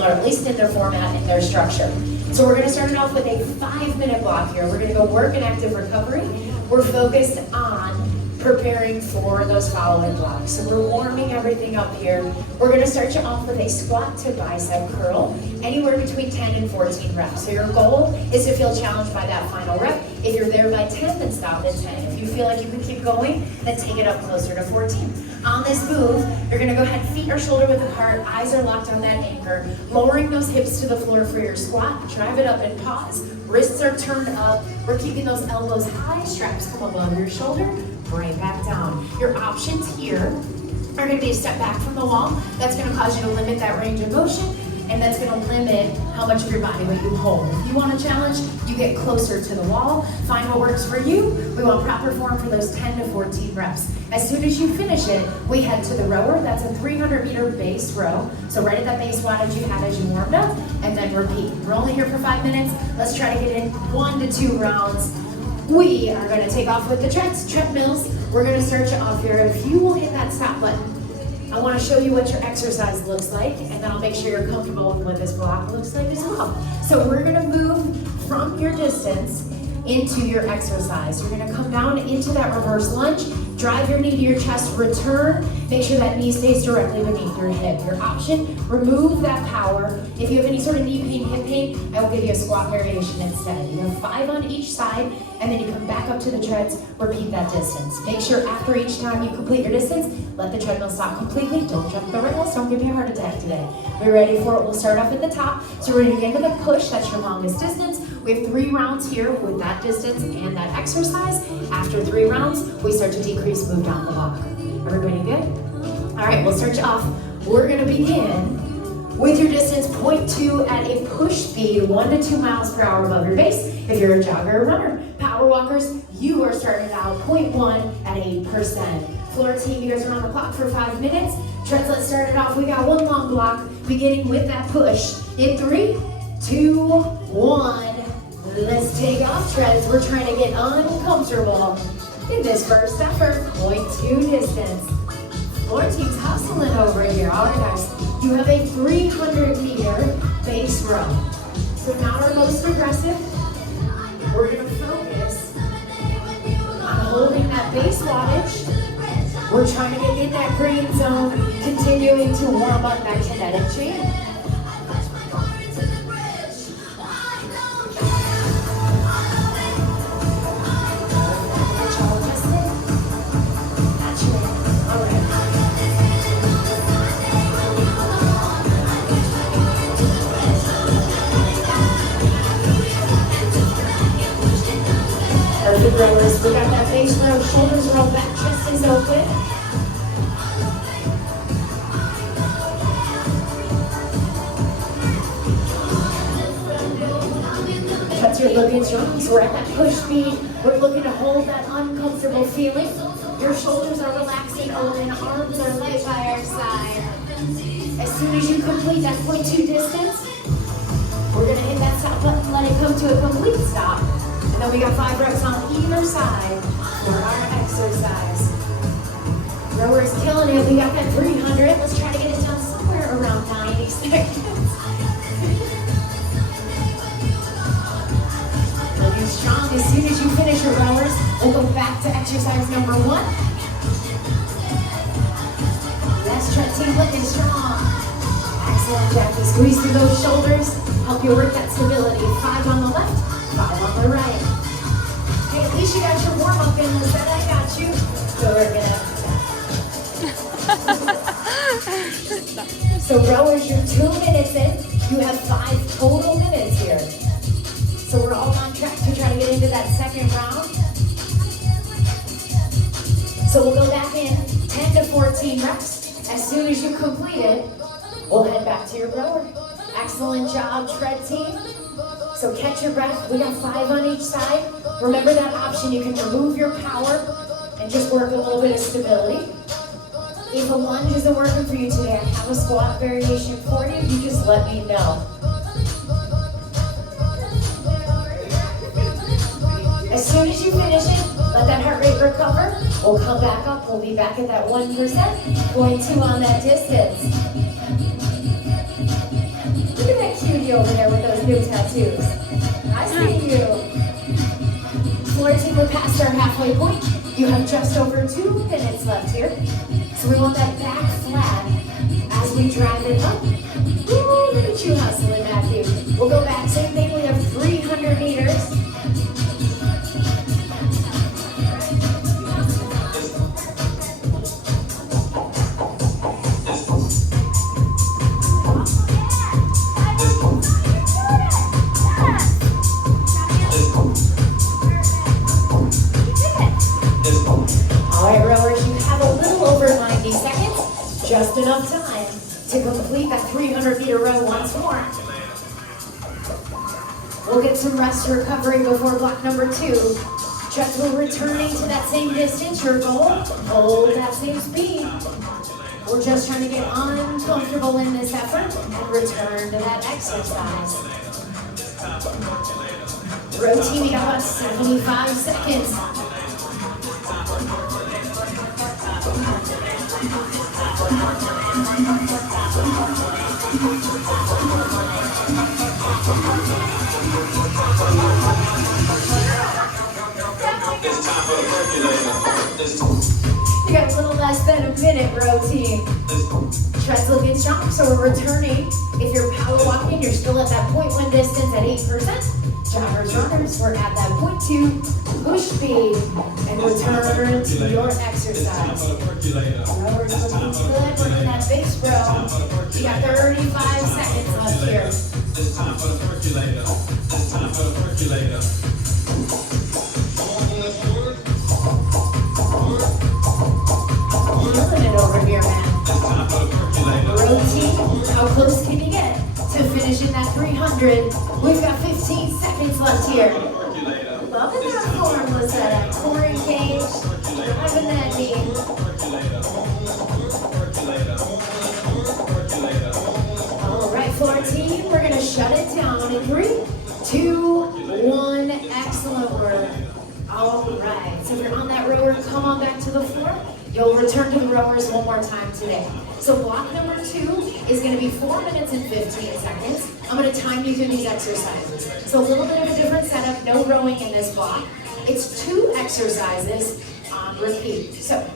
or at least in their format and their structure. So we're going to start it off with a 5-minute block here. We're going to go work and active recovery. We're focused on preparing for those following blocks. So we're warming everything up here. We're going to start you off with a squat to bicep curl, anywhere between 10 and 14 reps. So your goal is to feel challenged by that final rep. If you're there by 10, then stop at 10. If you feel like you can keep going, then take it up closer to 14. On this move, you're going to go ahead, feet are shoulder width apart, eyes are locked on that anchor, lowering those hips to the floor for your squat. Drive it up and pause. Wrists are turned up. We're keeping those elbows high, straps come above your shoulder, right back down. Your options here are going to be a step back from the wall. That's going to cause you to limit that range of motion, and that's going to limit how much of your body weight you hold. If you want a challenge, you get closer to the wall. Find what works for you. We want proper form for those 10 to 14 reps. As soon as you finish it, we head to the rower. That's a 300-meter base row. So right at that base wattage you had as you warmed up, and then repeat. We're only here for 5 minutes. Let's try to get in 1 to 2 rounds. We are going to take off with the treadmills. We're going to start you off here. If you will hit that stop button, I want to show you what your exercise looks like, and then I'll make sure you're comfortable with what this block looks like as well. So we're going to move from your distance into your exercise. You're going to come down into that reverse lunge, drive your knee to your chest, return, make sure that knee stays directly beneath your hip. Your option, remove that power. If you have any sort of knee pain, hip pain, I will give you a squat variation instead. You have 5 on each side, and then you come back up to the treads, repeat that distance. Make sure after each time you complete your distance, let the treadmill stop completely. Don't jump the rails, don't give me a heart attack today. We're ready for it. We'll start off at the top. So we're going to get into the push, that's your longest distance. We have 3 rounds here with that distance and that exercise. After 3 rounds, we start to decrease, move down the block. Everybody good? All right, we'll start you off. We're going to begin with your distance 0.2 at a push speed, 1 to 2 miles per hour above your base. If you're a jogger or runner, power walkers, you are starting out 0.1 at 8%. Floor team, you guys are on the clock for 5 minutes. Treads, let's start it off. We got 1 long block, beginning with that push. In 3, 2, 1. Let's take off, treads. We're trying to get uncomfortable in this first effort. 0.2 distance. Floor team's hustling over here. All right, guys. You have a 300-meter base row. So not our most aggressive. We're going to focus on holding that base wattage. We're trying to get in that green zone, continuing to warm up that kinetic chain. Rowers. We got that base row, shoulders roll back, chest is open. Cuts your looking strong. So we're at that push speed. We're looking to hold that uncomfortable feeling. Your shoulders are relaxing, open, arms are light by our side. As soon as you complete that 0.2 distance, we're gonna hit that stop button, let it come to a complete stop. And then we got 5 reps on either side for our exercise. Rowers killing it. We got that 300. Let's try to get it done somewhere around 90 seconds. Looking strong. As soon as you finish your rowers, we'll go back to exercise number 1. Last tread team looking strong. Excellent, Jackie. Squeeze through those shoulders. Help you work that stability. 5 on the left, 5 on the right. Hey, at least you got your warm-up in, Lisette. I got you. Go work it out. So rowers, you're 2 minutes in. You have 5 total minutes here. So we're all on track to try to get into that second round. So we'll go back in 10 to 14 reps. As soon as you complete it, we'll head back to your rower. Excellent job, tread team. So catch your breath. We got 5 on each side. Remember that option. You can remove your power and just work a little bit of stability. If a lunge isn't working for you today, I have a squat variation for you. You just let me know. As soon as you finish it, let that heart rate recover. We'll come back up. We'll be back at that 1%. 0.2 on that distance. sexy over there with those new tattoos. I see you. Floor team, we're past our halfway point. You have just over 2 minutes left here. So we want that back flat as we drive it up. Ooh, look at you hustling, Matthew. We'll go back, same thing, we have 300 meters. Just enough time to complete that 300-meter run once more. We'll get some rest and recovery before block number 2. Just we're returning to that same distance. Your goal, hold that same speed. We're just trying to get uncomfortable in this effort and return to that exercise. Routine, we got about 75 seconds. We got a little less than a minute, row team. Tread's looking strong, so we're returning. If you're power walking, you're still at that 0.1 distance at 8%. Joggers, runners, we're at that 0.2 push speed and return to your exercise. Rowers looking good, working that base row. We got 35 seconds left here. It's time for the percolator. It's time for the percolator. Killing it over here, man. Routine, how close can you get to finishing that 300? We've got 15 seconds left here. Loving that form, Lizetta. Core engaged, driving that knee. All right, floor team, we're gonna shut it down in 3, 2, 1. Excellent work. All right, so if you're on that rower, come on back to the floor. You'll return to the rowers one more time today. So block number 2 is going to be 4 minutes and 15 seconds. I'm going to time you through these exercises. So a little bit of a different setup, no rowing in this block. It's 2 exercises on repeat. So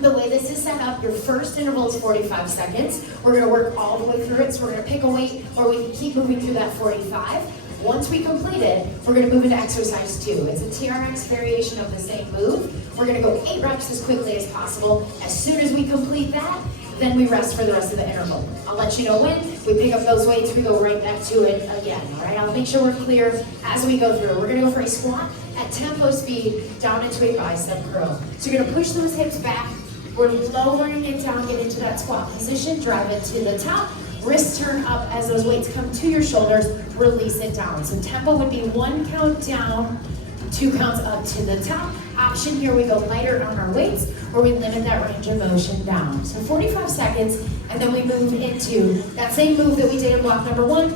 the way this is set up, your first interval is 45 seconds. We're going to work all the way through it. So we're going to pick a weight or we can keep moving through that 45. Once we complete it, we're going to move into exercise 2. It's a TRX variation of the same move. We're going to go 8 reps as quickly as possible. As soon as we complete that, then we rest for the rest of the interval. I'll let you know when. We pick up those weights, we go right back to it again. All right, I'll make sure we're clear as we go through. We're going to go for a squat at tempo speed down into a bicep curl. So you're going to push those hips back. We're lowering it down, get into that squat position, drive it to the top. Wrists turn up as those weights come to your shoulders, release it down. So tempo would be 1 count down, 2 counts up to the top. Option here, we go lighter on our weights, or we limit that range of motion down. So 45 seconds, and then we move into that same move that we did in block number 1,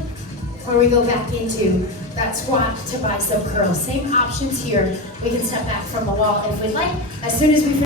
where we go back into that squat to bicep curl. Same options here. We can step back from the wall if we'd like. As soon as we